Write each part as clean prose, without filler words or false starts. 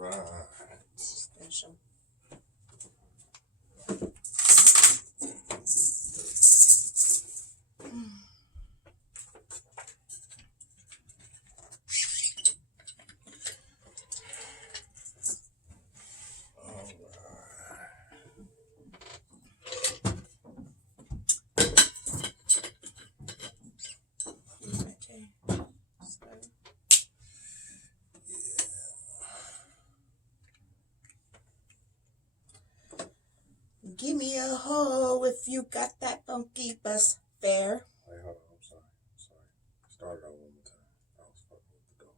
right. Finish them. Give me a hoe if you got that funky bus fare. Wait, hold on. I'm sorry. Start it over one more time. I was fucking with the dog.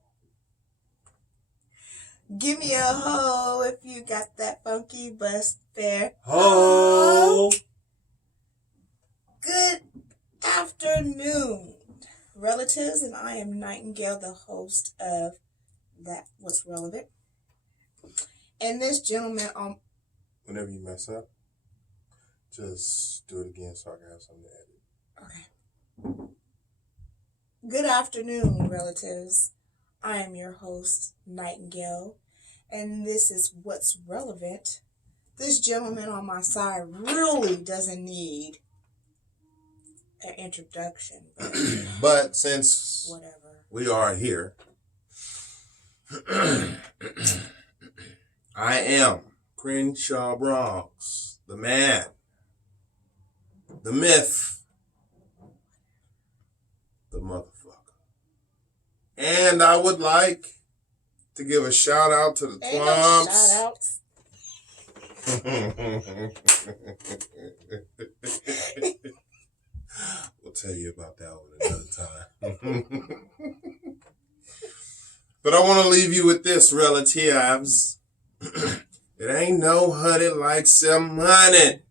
Give me a hoe if you got that funky bus fare. Ho! Good afternoon, relatives, and I am Nightingale, the host of That Was Relevant. And this gentleman Whenever you mess up, just do it again so I can have something to edit. Okay. Good afternoon, relatives. I am your host, Nightingale, and this is What's Relevant. This gentleman on my side really doesn't need an introduction. But since Whatever. we are here, I am Crenshaw Bronx, the man, the myth, the motherfucker. And I would like to give a shout out to the Twomps. Shout outs. We'll tell you about that one another time. But I want to leave you with this, relatives. It ain't no 100 like 700.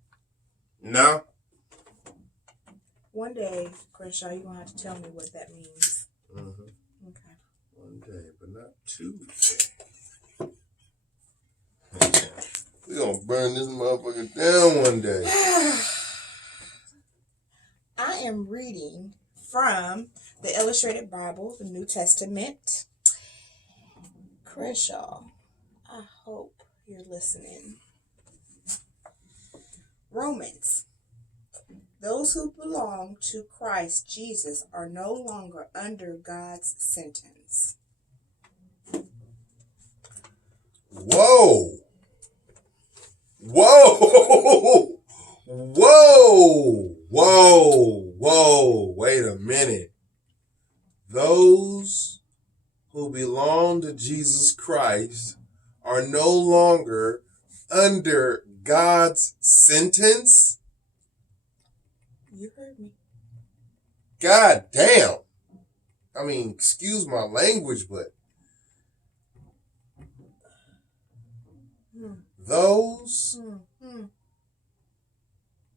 No. One day, Crenshaw, you're going to have to tell me what that means. Mm-hmm. Okay. One day, but not Tuesday. We're going to burn this motherfucker down one day. I am reading from the Illustrated Bible, the New Testament. Crenshaw, I hope you're listening. Romans. Those who belong to Christ Jesus are no longer under God's sentence. Whoa! Whoa! Whoa! Whoa! Whoa! Wait a minute. Those who belong to Jesus Christ are no longer under God's sentence? You heard me. God damn. I mean, excuse my language, but those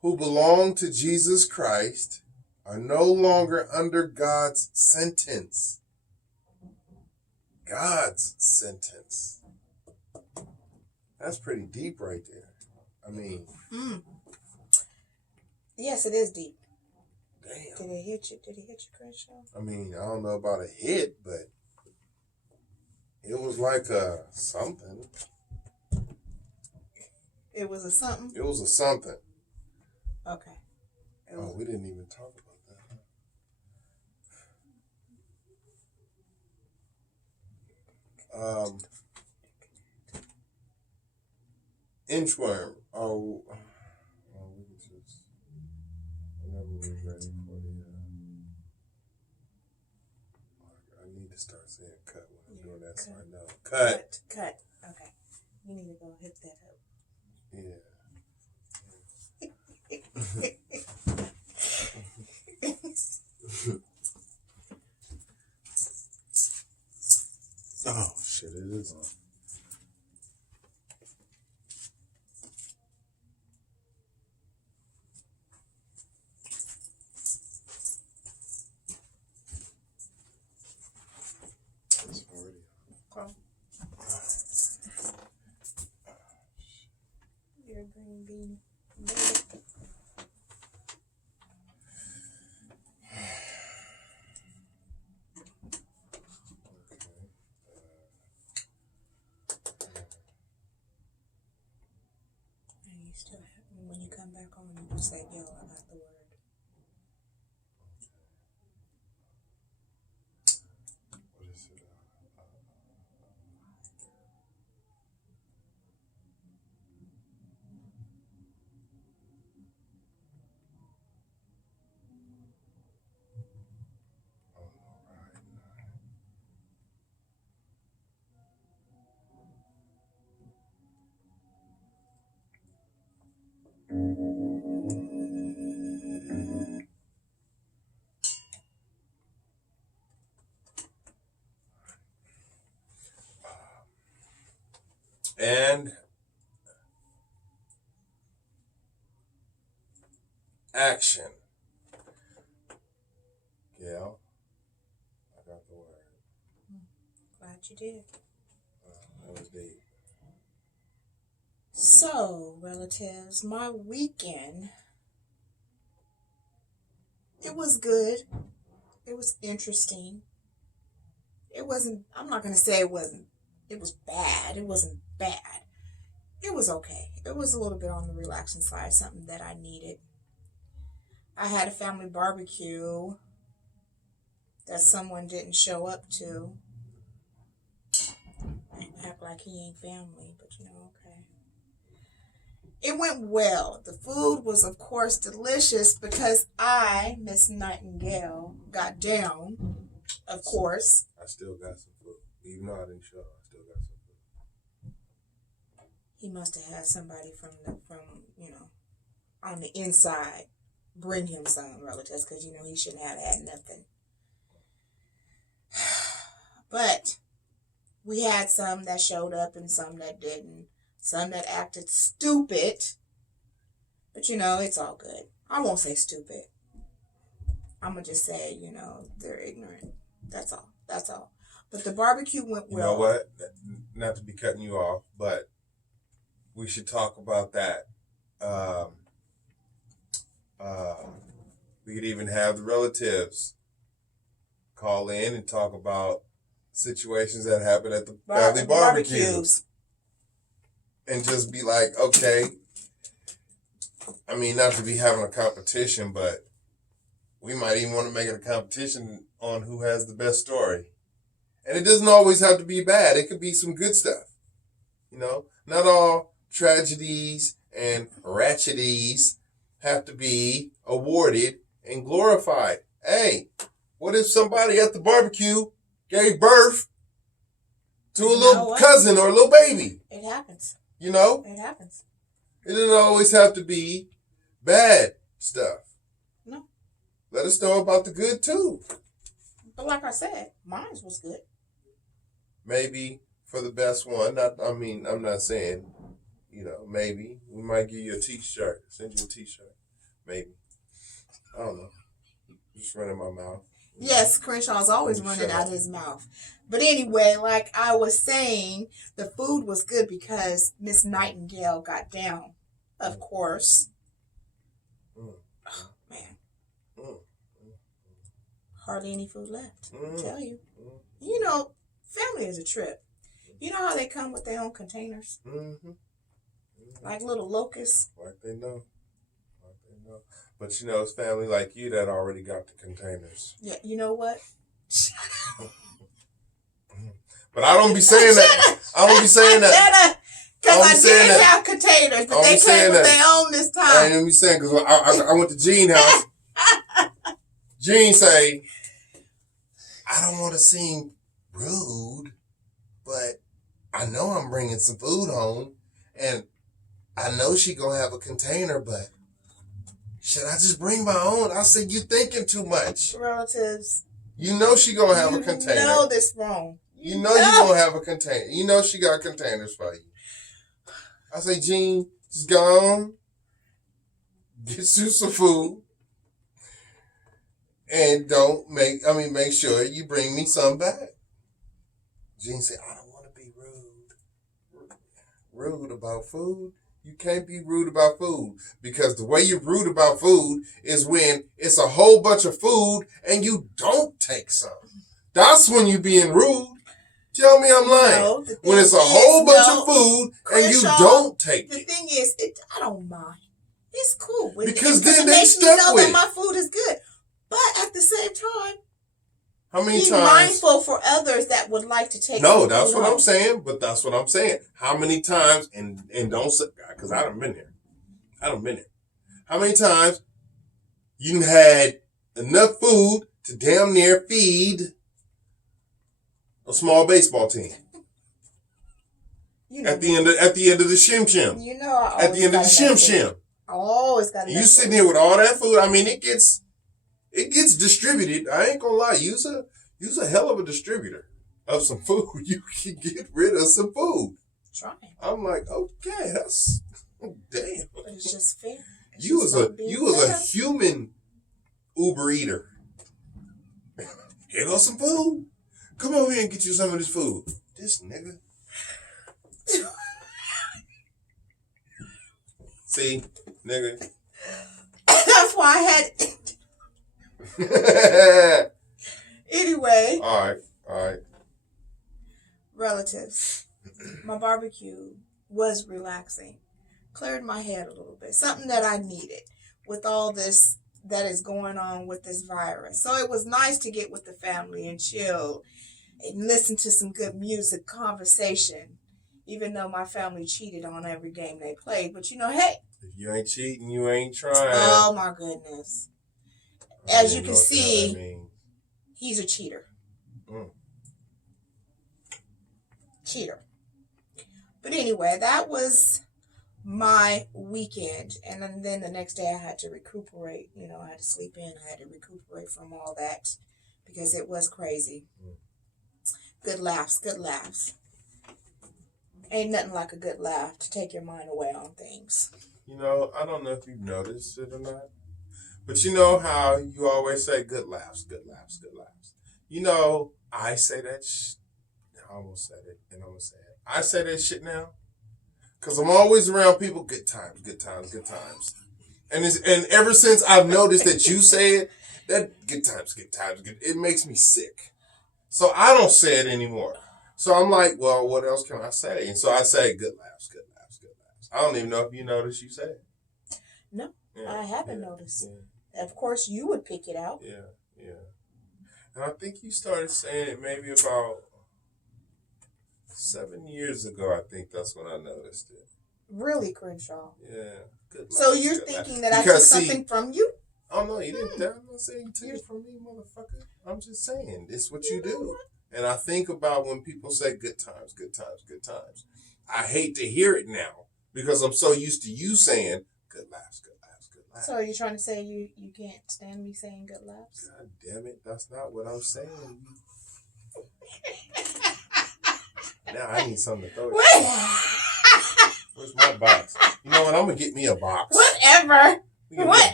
who belong to Jesus Christ are no longer under God's sentence. God's sentence. That's pretty deep right there. I mean. Yes, it is deep. Damn. Did it hit you? Did it hit you, Crenshaw? I mean, I don't know about a hit, but it was like a something. It was a something? It was a something. Okay. Oh, we didn't even talk about that. Inchworm. Oh, we can just whenever we're ready for the. I need to start saying cut when I'm doing that, so I know. Cut. Cut. Okay. You need to go hit that up. Yeah. Oh shit! It is on. It's already on. Your green bean. come back on, you can say, yo, I got the word. What is it? And action. Gail, I got the word. Glad you did. That was deep. So, relatives, my weekend, it was good. It was interesting. It wasn't, I'm not going to say it was bad. It wasn't bad. It was okay. It was a little bit on the relaxing side, something that I needed. I had a family barbecue that someone didn't show up to. Act like he ain't family, but okay. It went well. The food was, of course, delicious because I, Miss Nightingale, got down, of course. I still got some food. Even though I didn't show, I still got some food. He must have had somebody from on the inside bring him some relatives because, he shouldn't have had nothing. But we had some that showed up and some that didn't. Some that acted stupid. But, it's all good. I won't say stupid. I'm going to just say, they're ignorant. That's all. That's all. But the barbecue went well. You know what? Not to be cutting you off, but we should talk about that. We could even have the relatives call in and talk about situations that happen at the family barbecues. And just be like, okay, I mean, not to be having a competition, but we might even want to make it a competition on who has the best story. And it doesn't always have to be bad. It could be some good stuff. Not all tragedies and ratcheties have to be awarded and glorified. Hey, what if somebody at the barbecue gave birth to a little cousin or a little baby? It happens. It happens. It doesn't always have to be bad stuff. No. Let us know about the good too. But like I said, mine was good. Maybe for the best one. I'm not saying, maybe. We might give you a t-shirt. Send you a t-shirt. Maybe. I don't know. Just running my mouth. Yes, Crenshaw's always running out his mouth. But anyway, like I was saying, the food was good because Miss Nightingale got down, of course. Oh, man. Hardly any food left, I tell you. Family is a trip. You know how they come with their own containers? Mm-hmm. Like little locusts? Like they know. But it's family like you that already got the containers. Yeah, you know what? But I don't be saying that. I don't be saying that. Because I did have containers, but they came with their own this time. I ain't be saying because I went to Jean's house. Jean say, I don't want to seem rude, but I know I'm bringing some food home, and I know she gonna have a container, but should I just bring my own? I said, you thinking too much. Relatives. You know she gonna have a container. You know this wrong. You know you gonna have a container. You know she got containers for you. I say, Jean, just go on, get you some food, and make sure you bring me some back. Jean said, I don't want to be rude. Rude about food? You can't be rude about food, because the way you're rude about food is when it's a whole bunch of food and you don't take some. That's when you're being rude. Tell me I'm lying. No, when it's a whole bunch of food and you don't take it. The thing is, I don't mind. It's with because it. then It they makes me stuck know with that it. my food is good. But at the same time, How many be times? mindful for others that would like to take. No, that's food what home. I'm saying. But that's what I'm saying. How many times? And don't say, because I done been there. How many times you had enough food to damn near feed a small baseball team? You know, at the end of the shim. You know, I at the end of the shim. I always got. You sitting here with all that food. I mean, it gets distributed. I ain't gonna lie. Use a hell of a distributor of some food. You can get rid of some food. Try. I'm like, okay, that's damn. But it's just fair. You was a human Uber eater. Here goes some food. Come over here and get you some of this food. This nigga. See, nigga. That's why I had. Anyway. All right. Relatives. My barbecue was relaxing. Cleared my head a little bit. Something that I needed with all this that is going on with this virus. So it was nice to get with the family and chill and listen to some good music, conversation. Even though my family cheated on every game they played. But you know, hey. If you ain't cheating, you ain't trying. Oh my goodness. As you can see, he's a cheater. Cheater. But anyway, that was my weekend. And then the next day I had to recuperate. You know, I had to sleep in. I had to recuperate from all that because it was crazy. Good laughs. Ain't nothing like a good laugh to take your mind away on things. You know, I don't know if you've noticed it or not, but you know how you always say good laughs. You know, I say that I almost said it, and I'm going to say it. I say that shit now because I'm always around people, good times. And ever since I've noticed that you say it, that good times, it makes me sick. So I don't say it anymore. So I'm like, well, what else can I say? And so I say good laughs. I don't even know if you noticed you said it. No, yeah, I haven't noticed. Yeah. Of course, you would pick it out. Yeah. And I think you started saying it maybe about 7 years ago. I think that's when I noticed it. Really, Crenshaw? Yeah. Good laughs, so you're thinking that I took something from you? Oh, no, you didn't. I'm not saying you took it from me, motherfucker. I'm just saying, it's what you do. And I think about when people say good times. I hate to hear it now because I'm so used to you saying good laughs. So are you trying to say you can't stand me saying good laughs? God damn it, that's not what I'm saying. Now I need something to throw it. Where's my box? You know what? I'm going to get me a box. Whatever.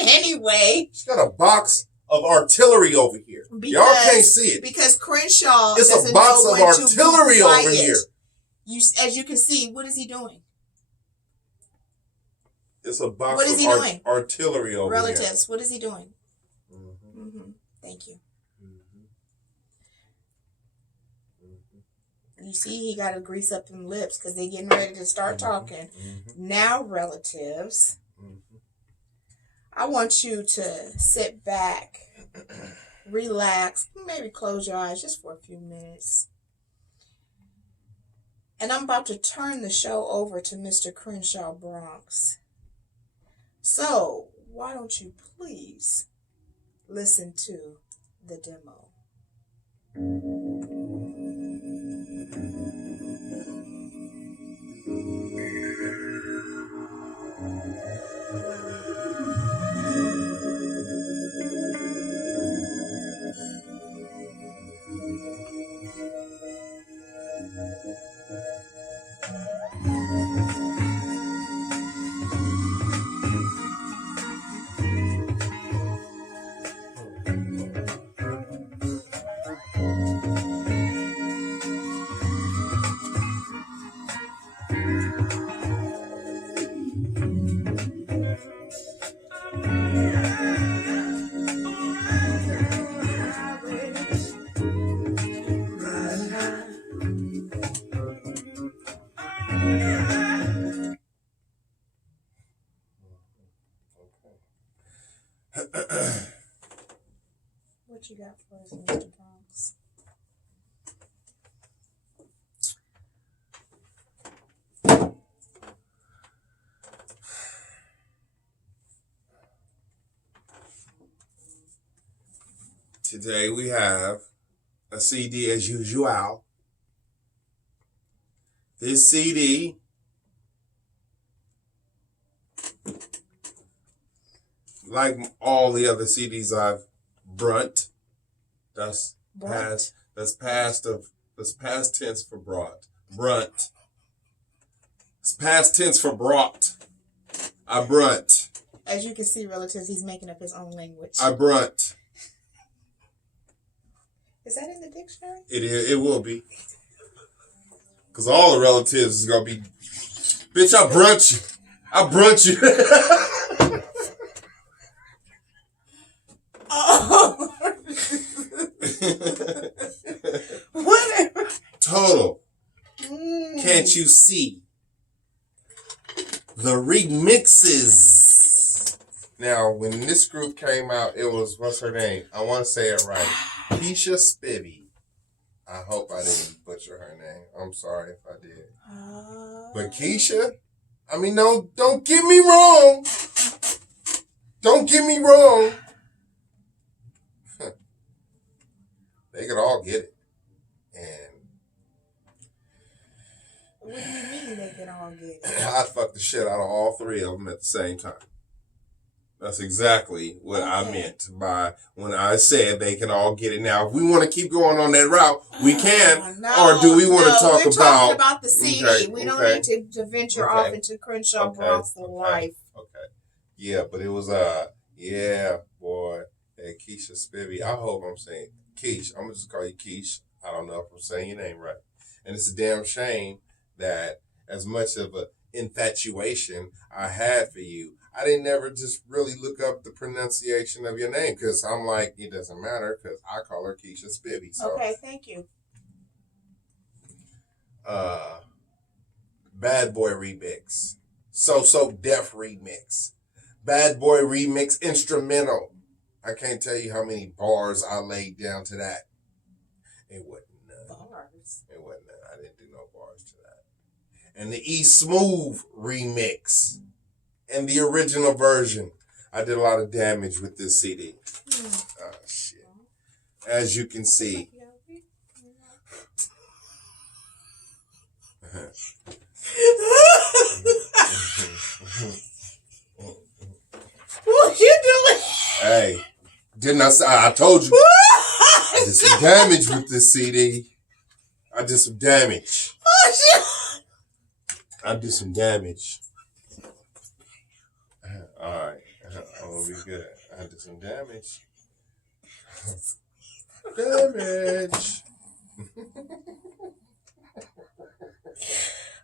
Anyway. She's got a box of artillery over here. Y'all can't see it. Because Crenshaw it's doesn't a box know of when artillery to be quiet. over here. As you can see, what is he doing? It's a box of artillery over here. Relatives, what is he doing? Thank you. You see, he got to grease up them lips because they're getting ready to start talking. Now, relatives, I want you to sit back, relax, maybe close your eyes just for a few minutes. And I'm about to turn the show over to Mr. Crenshaw Bronx. So, why don't you please listen to the demo? What you got for us, Mr. Bronx? Today we have a CD as usual. This CD like all the other CDs I've brunt. That's past tense for brought. Brunt. It's past tense for brought. I brunt. As you can see, relatives, he's making up his own language. I brunt. Is that in the dictionary? It will be. Because all the relatives is going to be, bitch, I brunt you. I brunt you. Oh. Whatever. Total. Can't you see? The remixes. Now, when this group came out, it was, what's her name? I want to say it right. Keisha Spivey. I hope I didn't butcher her name. I'm sorry if I did. But Keisha, I mean, don't get me wrong. Don't get me wrong. They could all get it. And what do you mean they could all get it? I fucked the shit out of all three of them at the same time. That's exactly what I meant by when I said they can all get it. Now, if we want to keep going on that route, we can. Or do we want to talk we're talking about the CD. We don't need to venture off into Crenshaw Bronx life. Okay. Yeah, but it was yeah, boy. Hey, Keisha Spivey. I hope I'm saying Keish. I'm gonna just call you Keish. I don't know if I'm saying your name right. And it's a damn shame that as much of an infatuation I had for you, I didn't never just really look up the pronunciation of your name because I'm like, it doesn't matter because I call her Keisha Spivey. So, okay, thank you. Bad Boy remix. So Def remix. Bad Boy remix instrumental. I can't tell you how many bars I laid down to that. It wasn't none. Bars? It wasn't none. I didn't do no bars to that. And the E Smooth remix. And the original version. I did a lot of damage with this CD. Oh, shit. As you can see. What you doing? Hey, didn't I say? I told you. I did some damage with this CD. I did some damage. Oh, shit. I did some damage. All right. I'm going to be good. I did some damage. Damage.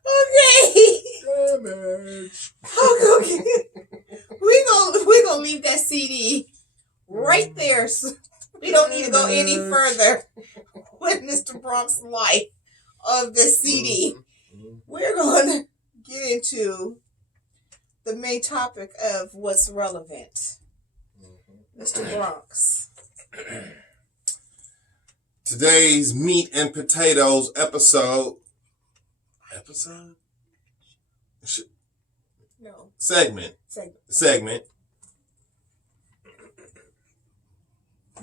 Okay. Damage. Okay. We're gonna leave that CD right there. So we don't need to go any further with Mr. Bronx's life of this CD. We're going to get into the main topic of what's relevant. Mr. Bronx. Today's meat and potatoes episode. No. Segment.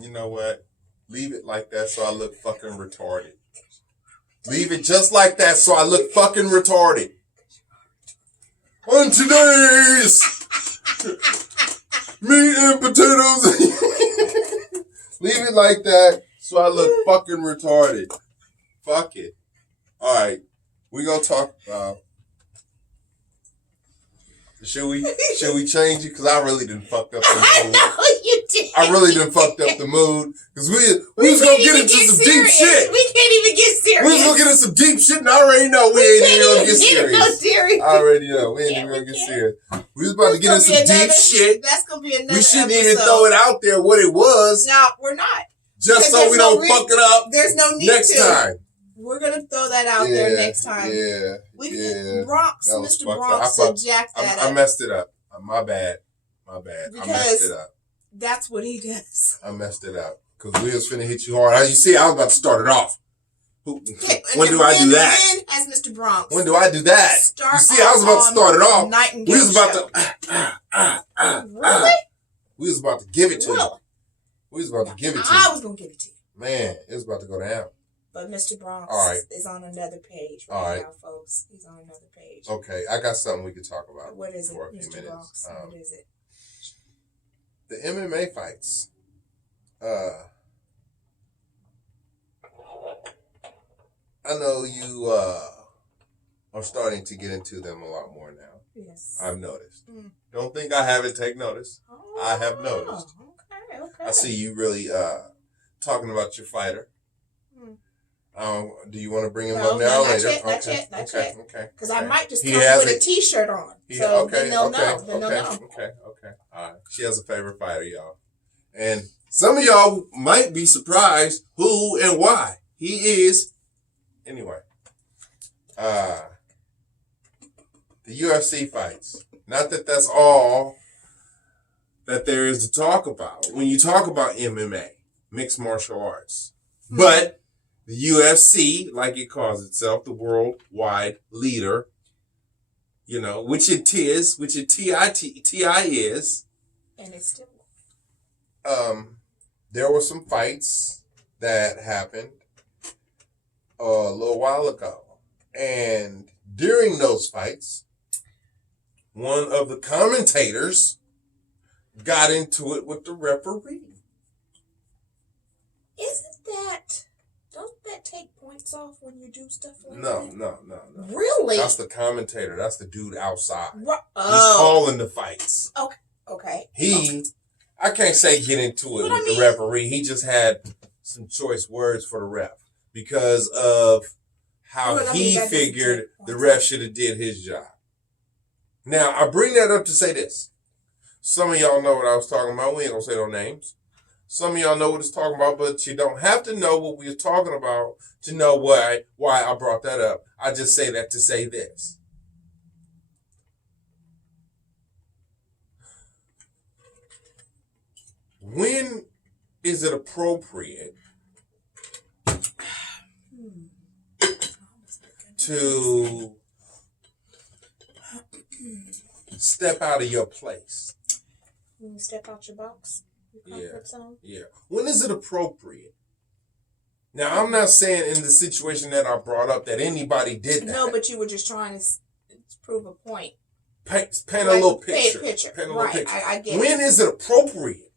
You know what? Leave it like that so I look fucking retarded. Leave it just like that so I look fucking retarded. On today's meat and potatoes. Leave it like that so I look fucking retarded. Fuck it. Alright. We gonna talk about. Should we change it? Because I really done fucked up the mood. I know you did. I really done fucked up the mood. Because we was gonna get into some deep shit. We can't even get serious. We was gonna get into some deep shit and I already know we ain't even gonna get serious. I already know. We ain't even gonna get serious. We was about to get into some deep shit. That's gonna be another We shouldn't episode. even throw it out there what it was. No, we're not. Just so we don't fuck it up There's no need next to. time. We're going to throw that out there next time. Yeah. Bronx, Mr. Bronx said jack that up. I messed it up. My bad. I messed it up. That's what he does. I messed it up. Because we was finna hit you hard. As you see, I was about to start it off. When do I do that? When, as Mr. Bronx. When do I do that? You see, I was about to start it off. We was about to... Really? We was about to give it to you. We was about to give it to you. I was going to give it to you. Man, it was about to go down. But Mr. Bronx is on another page right now, folks. He's on another page. Okay, I got something we could talk about. What is it, for a few Mr. minutes. Bronx? What is it? The MMA fights. I know you are starting to get into them a lot more now. Yes. I've noticed. Don't think I haven't taken notice. Oh, I have noticed. Okay. I see you really talking about your fighter. Do you want to bring him up now or later? Not yet. Okay. Because I might just come with a T-shirt on. So then they'll know. Okay. All right. She has a favorite fighter, y'all. And some of y'all might be surprised who and why he is. Anyway, the UFC fights. Not that that's all that there is to talk about when you talk about MMA, mixed martial arts. But the UFC, like it calls itself, the worldwide leader, which it is, which TI is. And it's still. There were some fights that happened a little while ago. And during those fights, one of the commentators got into it with the referee. Don't that take points off when you do stuff like that? No. Really? That's the commentator. That's the dude outside. What? He's calling the fights. Okay. I can't say get into it with the referee. He just had some choice words for the ref because of how he figured the ref should have did his job. Now, I bring that up to say this. Some of y'all know what I was talking about. We ain't going to say no names. Some of y'all know what it's talking about, but you don't have to know what we are talking about to know why I brought that up. I just say that to say this. When is it appropriate to step out of your place? When you step out your box? Your comfort zone? Yeah. When is it appropriate? Now, I'm not saying in the situation that I brought up that anybody did that. No, but you were just trying to prove a point. Paint a little picture. Paint a little picture. I get it. When is it appropriate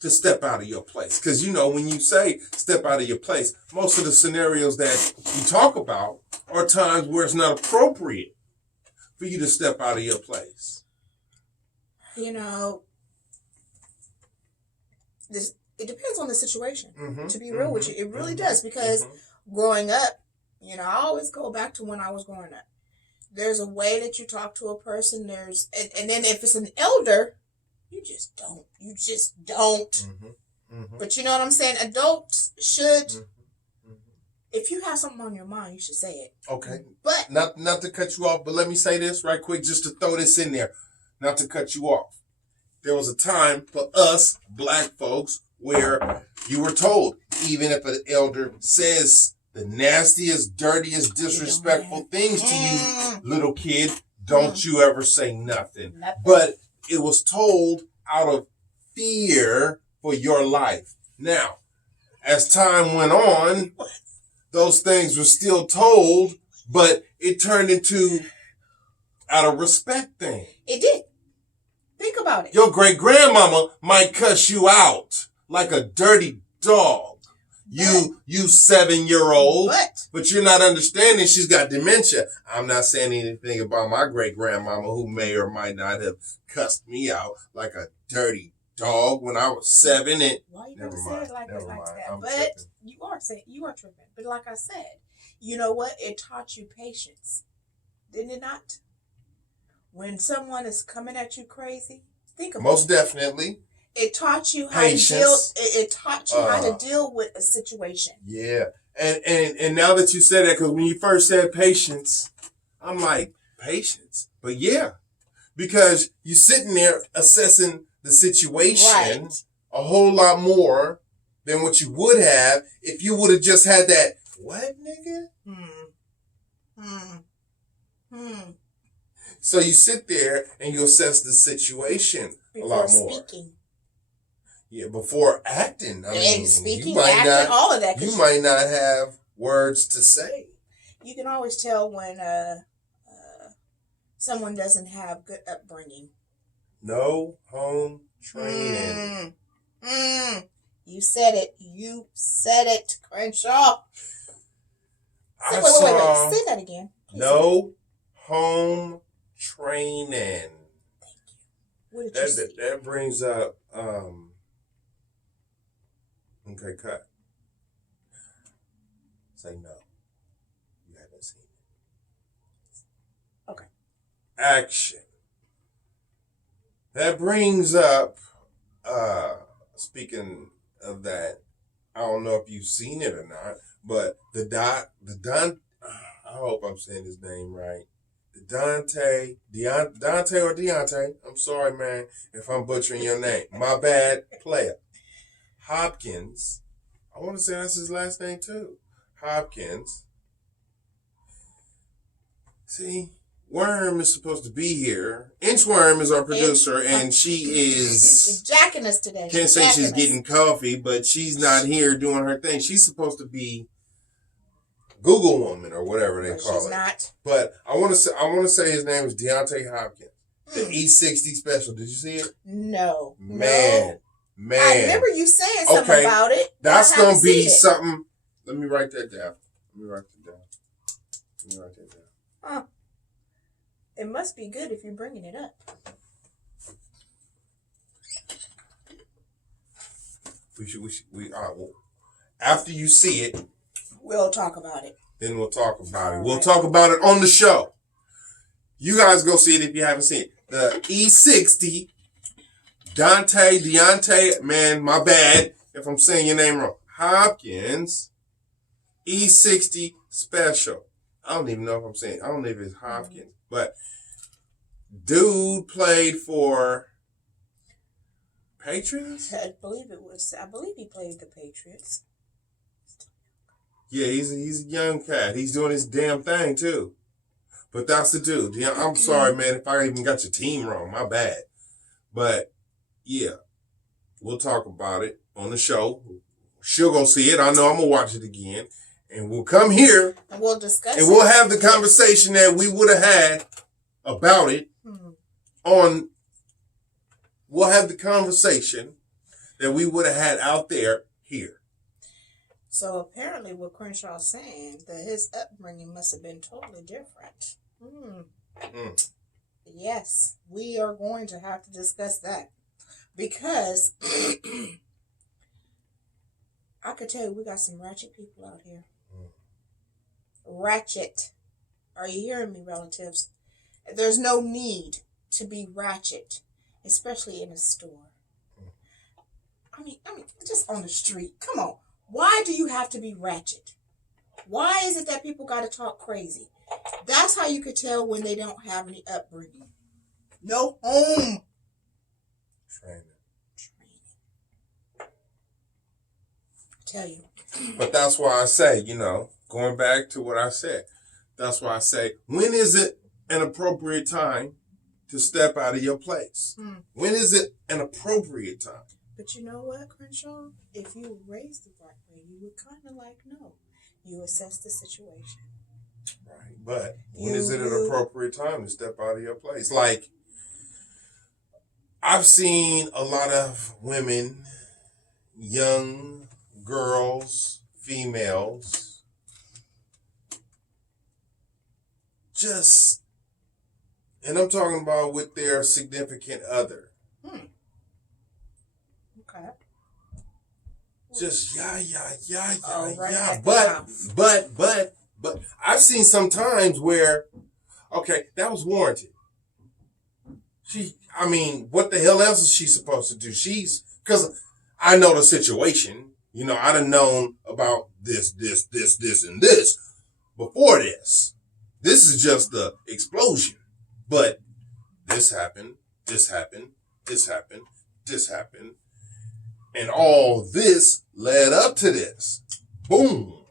to step out of your place? Because, when you say step out of your place, most of the scenarios that you talk about are times where it's not appropriate for you to step out of your place. It depends on the situation, to be real with you. It really does, because growing up, I always go back to when I was growing up. There's a way that you talk to a person. And then if it's an elder, you just don't. But you know what I'm saying? Adults should, if you have something on your mind, you should say it. Okay. But not to cut you off, but let me say this right quick, just to throw this in there, not to cut you off. There was a time for us black folks where you were told, even if an elder says the nastiest, dirtiest, disrespectful things to you, little kid, don't you ever say nothing. But it was told out of fear for your life. Now, as time went on, those things were still told, but it turned into out of respect thing. It did. Think about it. Your great-grandmama might cuss you out like a dirty dog. You 7-year-old, but you're not understanding she's got dementia. I'm not saying anything about my great-grandmama who may or might not have cussed me out like a dirty dog when I was 7. And why you never say it like that? But tripping. you are tripping. But like I said, you know what? It taught you patience, didn't it not? When someone is coming at you crazy, think about it. Most definitely. It taught you how to deal. It taught you how to deal with a situation. Yeah, and now that you said that, because when you first said patience, I'm like, patience. But yeah, because you're sitting there assessing the situation a whole lot more than what you would have if you would have just had that, what, nigga? So you sit there and you assess the situation a lot more. Speaking. Yeah, before acting. I mean, speaking, acting, all of that. You might not have words to say. You can always tell when someone doesn't have good upbringing. No home training. You said it. You said it, Crenshaw. Wait. Say that again. Please. No home training. Thank you. What did you say? That brings up. Okay, cut. Say no. You haven't seen it. Okay. Action. That brings up, speaking of that, I don't know if you've seen it or not, but I hope I'm saying his name right. Dante or Deontay, I'm sorry, man, if I'm butchering your name. My bad, player. Hopkins, I want to say that's his last name too. Hopkins. See, Worm is supposed to be here. Inchworm is our producer, and she is... She's jacking us today. Can't say she's getting coffee, but she's not here doing her thing. She's supposed to be Google Woman or whatever they call it. She's not. But I want to say his name is Deontay Hopkins. The E60 special. Did you see it? No. Man. I remember you saying something about it. That's going to be something. Let me write that down. Huh. It must be good if you're bringing it up. After you see it, we'll talk about it. Then we'll talk about it. We'll talk about it on the show. You guys go see it if you haven't seen it. The E60, Deontay, man, my bad if I'm saying your name wrong. Hopkins, E60 special. I don't even know if I'm saying, I don't know if it's Hopkins, but dude played for Patriots? I believe he played the Patriots. Yeah, he's a young cat. He's doing his damn thing too. But that's the dude. Yeah, I'm sorry, man, if I even got your team wrong. My bad. But yeah, we'll talk about it on the show. She'll go see it. I know I'm gonna watch it again. And we'll come here and we'll discuss and we'll have the conversation that we would have had about it we'll have the conversation that we would have had out there here. So apparently what Crenshaw's saying, that his upbringing must have been totally different. Yes, we are going to have to discuss that. Because I could tell you we got some ratchet people out here. Ratchet. Are you hearing me, relatives? There's no need to be ratchet, especially in a store. I mean, just on the street. Come on. Why do you have to be ratchet? Why is it that people got to talk crazy? That's how you could tell when they don't have any upbringing. No home training. I tell you. But that's why I say, going back to what I said, that's why I say, when is it an appropriate time to step out of your place? When is it an appropriate time? But you know what, Crenshaw? If you were raised the right way, you would kind of know. You assess the situation. Right. But when is it an appropriate time to step out of your place? Like, I've seen a lot of women, young girls, females, and I'm talking about with their significant other. Okay. Just But I've seen some times where, okay, that was warranted. What the hell else is she supposed to do? Because I know the situation. I done known about this, and this before this. This is just the explosion. But this happened, this happened. And all this led up to this. Boom.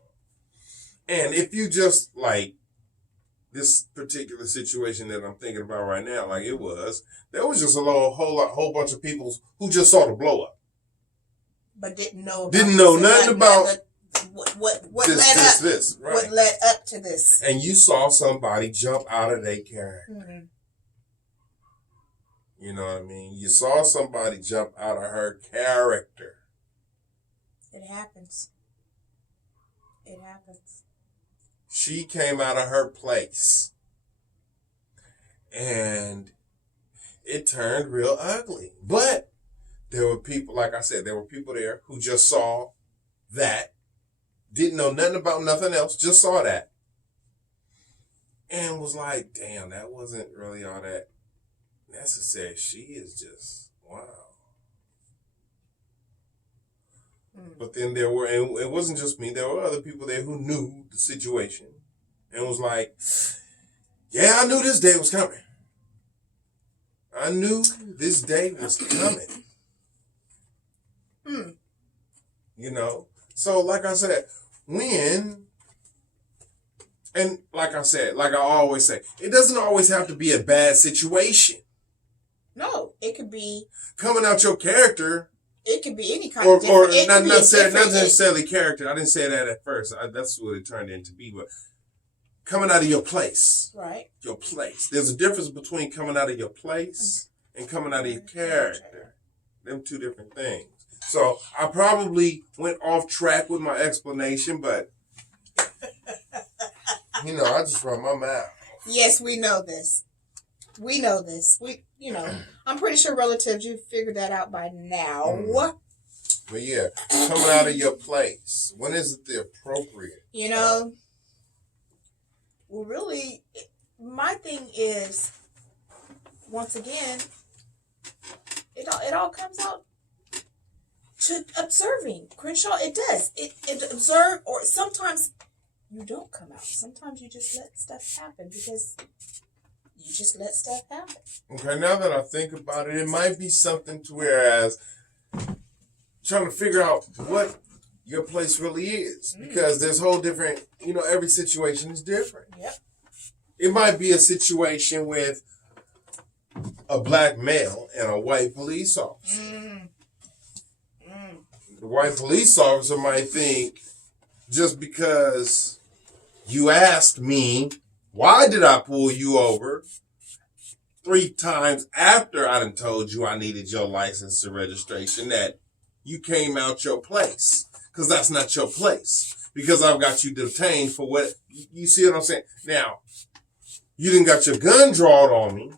And if you just like this particular situation that I'm thinking about right now, like there was just a whole bunch of people who just saw the blow up. But didn't know nothing about what this, right. What led up to this. And you saw somebody jump out of their character. Mm-hmm. You know what I mean? You saw somebody jump out of her character. It happens. It happens. She came out of her place. And it turned real ugly. But there were people, like I said, there were people there who just saw that. Didn't know nothing about nothing else. Just saw that. And was like, damn, that wasn't really all that necessary. She is just, wow. But then there were, and it wasn't just me, there were other people there who knew the situation and was like, yeah, I knew this day was coming. I knew this day was coming. You know? So like I said, and like I said, like I always say, it doesn't always have to be a bad situation. No, it could be coming out your character. It could be any kind of different. Or not necessarily character. I didn't say that at first. That's what it turned into be. But coming out of your place. Right. Your place. There's a difference between coming out of your place and coming out of your character. Them two different things. So I probably went off track with my explanation, but you know, I just run my mouth. Yes, we know this. We know this. I'm pretty sure relatives, you figured that out by now. But yeah, coming out of your place. When is it the appropriate? You know, well, really, my thing is, once again, it all comes out to observing. Crenshaw, it does. It observe, or sometimes you don't come out. Sometimes you just let stuff happen because you just let stuff happen. Okay, now that I think about it, it might be something to whereas trying to figure out what your place really is. Because there's whole different, every situation is different. Yep. It might be a situation with a black male and a white police officer. The white police officer might think, just because you asked me, why did I pull you over 3 times after I done told you I needed your license and registration, that you came out your place? Because that's not your place. Because I've got you detained for what, you see what I'm saying? Now, you done got your gun drawn on me.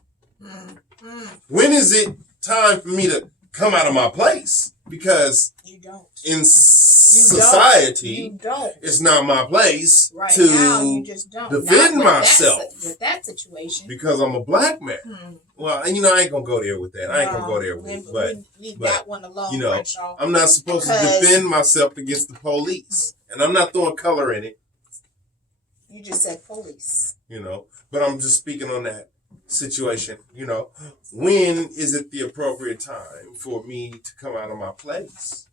When is it time for me to come out of my place? Because you don't. In society, it's not my place to now, you just don't. defend myself with that situation. Because I'm a black man. Well, I ain't going to go there with that. I ain't going to go there with it. But, leave that one alone, Crenshaw. I'm not supposed to defend myself against the police. And I'm not throwing color in it. You just said police. But I'm just speaking on that situation. When is it the appropriate time for me to come out of my place?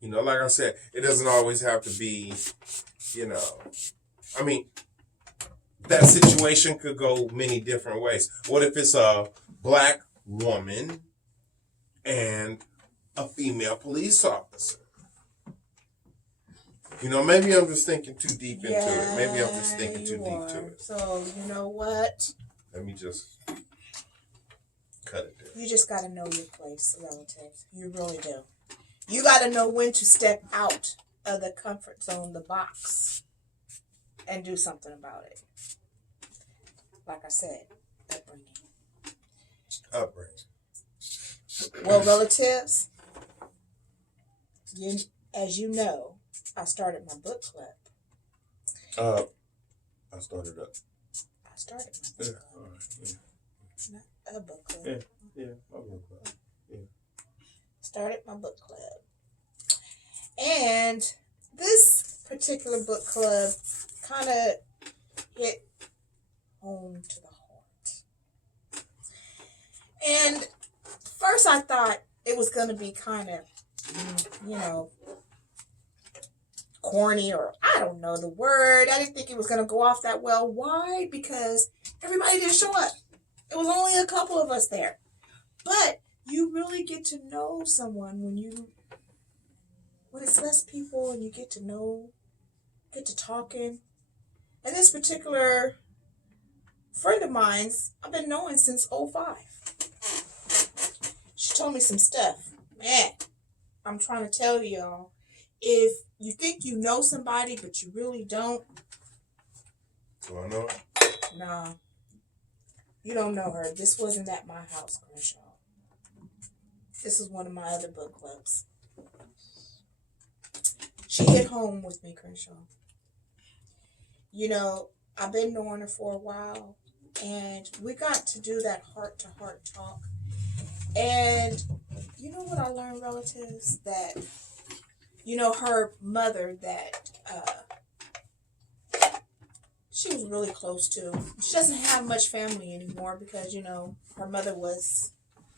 Like I said, it doesn't always have to be, that situation could go many different ways. What if it's a black woman and a female police officer? Maybe I'm just thinking too deep into it. Maybe I'm just thinking too deep to it. So, you know what? Let me just cut it there. You just got to know your place, relatives. You really do. You got to know when to step out of the comfort zone, the box, and do something about it. Like I said, upbringing. Well, relatives, as you know, I started my book club. I started my book club. Not a book club. Yeah, my book club. Yeah. Started my book club. And this particular book club kind of hit home to the heart. And first I thought it was going to be kind of, corny, or I don't know the word. I didn't think it was going to go off that well. Why? Because everybody didn't show up. It was only a couple of us there. But you really get to know someone when it's less people and you get to talking. And this particular friend of mine's, I've been knowing since '05. She told me some stuff. Man, I'm trying to tell y'all, if you think you know somebody but you really don't. Do I know her? Nah. You don't know her. This wasn't at my house, Crenshaw. This is one of my other book clubs. She hit home with me, Crenshaw. I've been knowing her for a while, and we got to do that heart-to-heart talk. And you know what I learned, relatives? That, her mother that she was really close to. She doesn't have much family anymore because, her mother was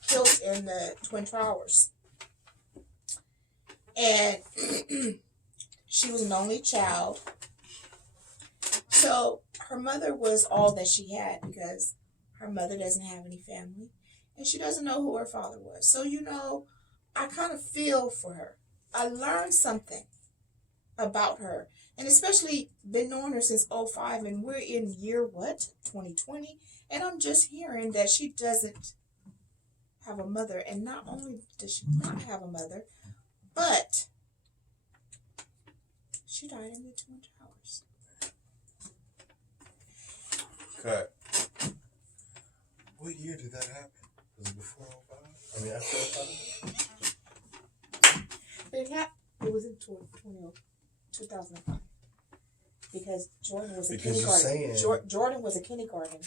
killed in the Twin Towers. And she was an only child. So her mother was all that she had because her mother doesn't have any family. And she doesn't know who her father was. So, I kind of feel for her. I learned something about her. And especially been knowing her since '05. And we're in year, 2020. And I'm just hearing that she doesn't have a mother. And not only does she not have a mother, but she died in the Twin Towers. Cut. What year did that happen? Was it before '05? I mean, after '05? It was in 2005. Because Jordan was in kindergarten. Jordan was in kindergarten.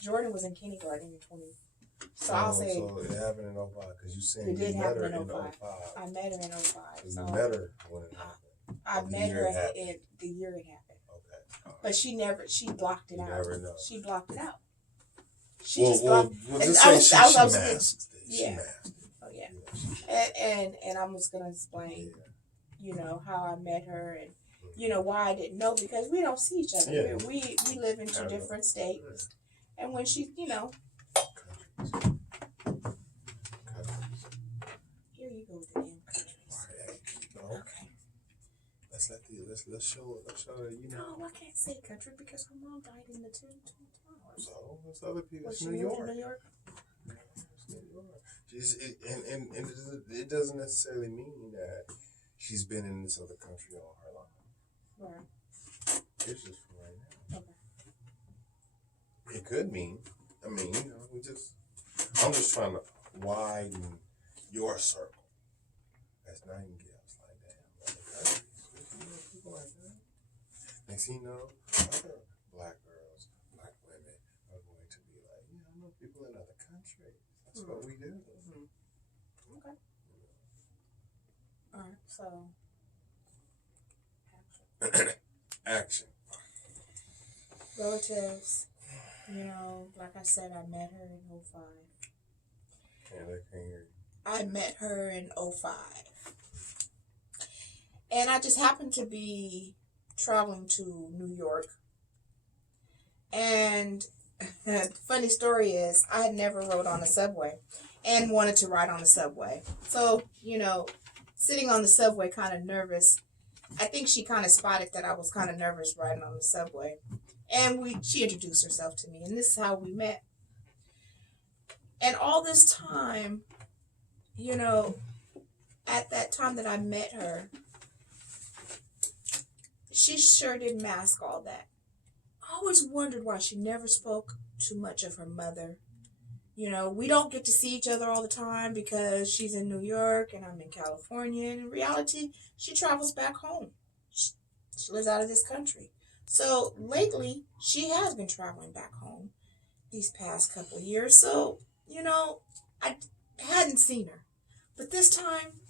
Jordan was in kindergarten in 20. So I'll say. So it happened in '05 because you saying it did you met happen her in in 05. 05. I met her in '05. You met her when it happened. I met her at the year it happened. Okay. Right. But she blocked it out. Never know. She blocked it out. She masked it. Yeah. She masked it. Oh yeah. And I was gonna explain, how I met her and why I didn't know, because we don't see each other. Yeah. We live in two different states. And when she, here you go with the damn countries. Okay. Let's show her, No, I can't say country because her mom died in the Twin Towers. So it's other people. It's She New York. New York. It's New York. And it doesn't necessarily mean that she's been in this other country all her life. Right. It's just for right now. Okay. It could mean. I mean, I'm just trying to widen your circle. That's Nightingale's like that. Okay. People like that. Next thing you know, other black girls, black women are going to be like, I know people in other countries. That's what we do. Okay. All right. So. Action. Relatives. Like I said, I met her in '05. Yeah, they can't hear you. I met her in '05. And I just happened to be traveling to New York. And the funny story is, I had never rode on a subway and wanted to ride on a subway. So, sitting on the subway, kind of nervous. I think she kind of spotted that I was kind of nervous riding on the subway. And she introduced herself to me, and this is how we met. And all this time, at that time that I met her, she sure didn't mask all that. I always wondered why she never spoke too much of her mother. We don't get to see each other all the time because she's in New York and I'm in California. And in reality, she travels back home. She lives out of this country. So lately, she has been traveling back home these past couple of years. So, I hadn't seen her. But this time,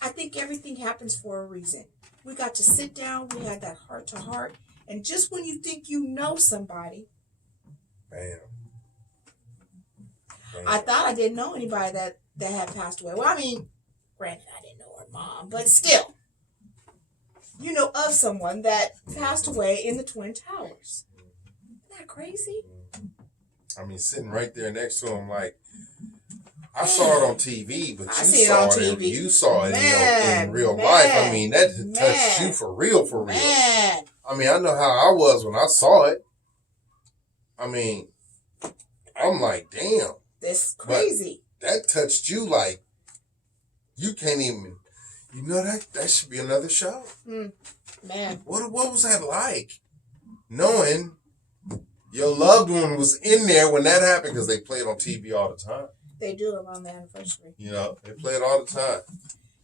I think everything happens for a reason. We got to sit down. We had that heart-to-heart. And just when you think you know somebody, bam. Damn. I thought I didn't know anybody that had passed away. Well, I mean, granted, I didn't know her mom, but still, you know of someone that passed away in the Twin Towers. Isn't that crazy? I mean, sitting right there next to him, like, I saw it on TV, but you saw it in real life. I mean, that touched you for real. Man. I mean, I know how I was when I saw it. I mean, I'm like, damn. That's crazy. But that touched you like, you can't even, you know, that should be another show. Man. What was that like? Knowing your loved one was in there when that happened, because they play it on TV all the time. They do around the anniversary. You know, they play it all the time.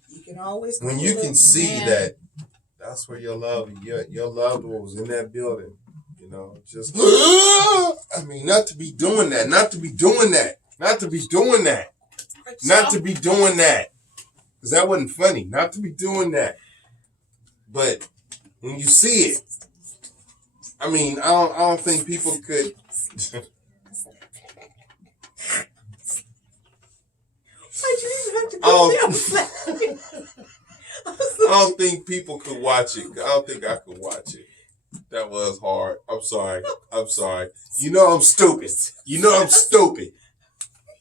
You can always when you can see that that's where your loved one was in that building. You know, just I mean, not to be doing that. Because that wasn't funny. Not to be doing that. But when you see it, I mean, I don't think people could. I don't think people could watch it. I don't think I could watch it. That was hard. I'm sorry. You know I'm stupid.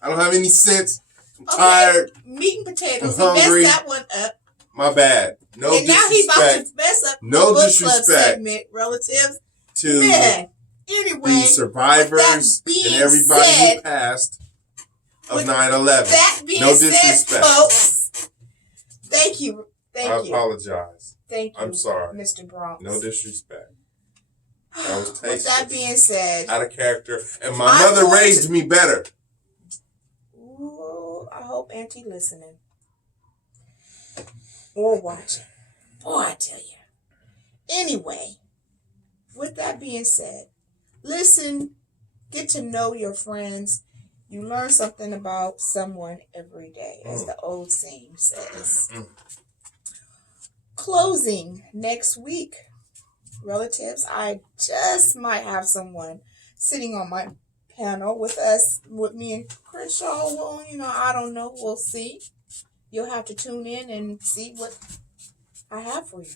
I don't have any sense. I'm tired. Meat and potatoes. I'm hungry. He messed that one up. My bad. No and disrespect. Now he's about to mess up no book disrespect club segment, relatives. To anyway, the survivors and everybody who passed of 9/11. That being no disrespect. said, folks, thank you. I apologize. Thank you. I'm sorry. Mr. Bronx. No disrespect. I was tasteless. With that being said, out of character, and my mother raised me better. Ooh, I hope Auntie listening or watching. Boy, I tell you. Anyway, with that being said, listen, get to know your friends. You learn something about someone every day, as the old saying says. Closing next week, relatives. I just might have someone sitting on my panel with me and Crenshaw. Well, I don't know. We'll see. You'll have to tune in and see what I have for you.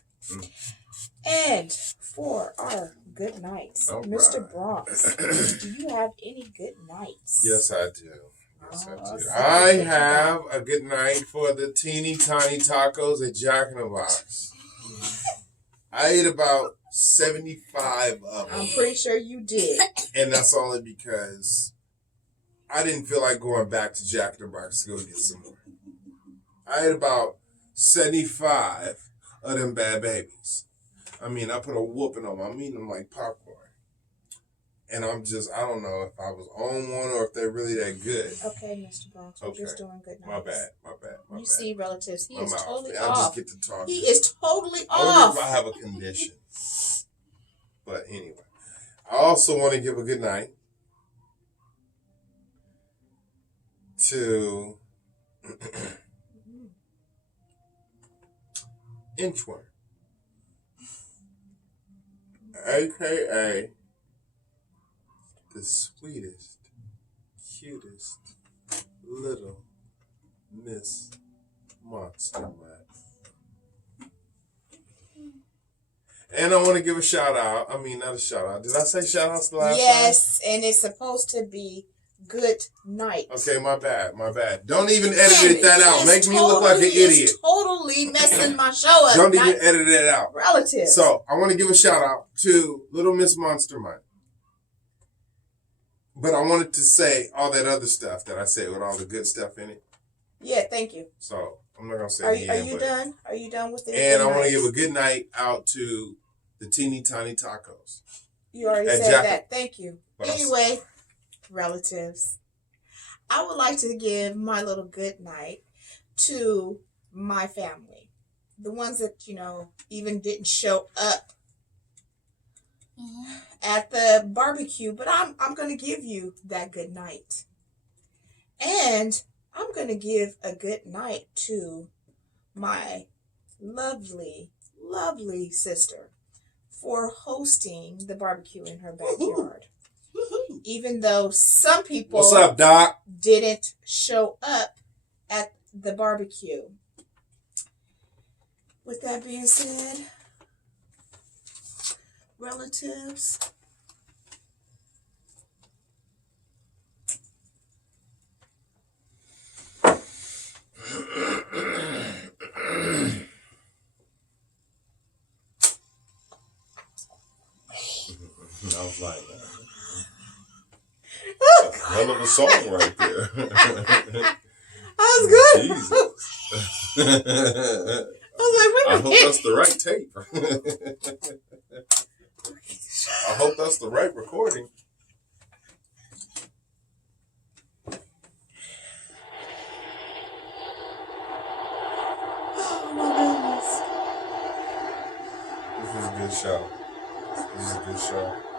And for our good nights, Mr. Bronx, do you have any good nights? Yes, I do. I have a good night for the teeny tiny tacos at Jack in the Box. I ate about 75 of them. I'm pretty sure you did. And that's only because I didn't feel like going back to Jack in the Box to go get some more. I ate about 75 of them bad babies. I mean, I put a whooping on them. I'm eating them like popcorn. And I don't know if I was on one or if they're really that good. Okay, Mr. Bronx, we're just doing good nights. My bad. You see, relatives, he is totally I off. just get to talk. He is totally I wonder off. if I have a condition. But anyway, I also want to give a good night to Inchworm, a.k.a. the sweetest, cutest little Miss Monster Man. And I want to give a shout out. I mean, not a shout out. Did I say shout outs the last time? Yes, and it's supposed to be good night. Okay, my bad. Don't even edit that out. Make me look like an idiot. Totally messing my show up. Don't even edit that out. Relative. So, I want to give a shout out to Little Miss Monster Mind. But I wanted to say all that other stuff that I said with all the good stuff in it. Yeah, thank you. So, I'm not going to say Are it you done? Are you done with this? And I want to give a good night out to the teeny tiny tacos. You already said that. Thank you. Anyway, relatives, I would like to give my little good night to my family. The ones that, even didn't show up at the barbecue, but I'm going to give you that good night. And I'm going to give a good night to my lovely, lovely sister for hosting the barbecue in her backyard. even though some people What's up, Doc? didn't show up at the barbecue. With that being said, relatives, I was like, hell of a song right there. that was good. Jesus. I was like, wait a I hope minute. that's the right tape. I hope that's the right recording. Oh my goodness. This is a good show. This is a good show.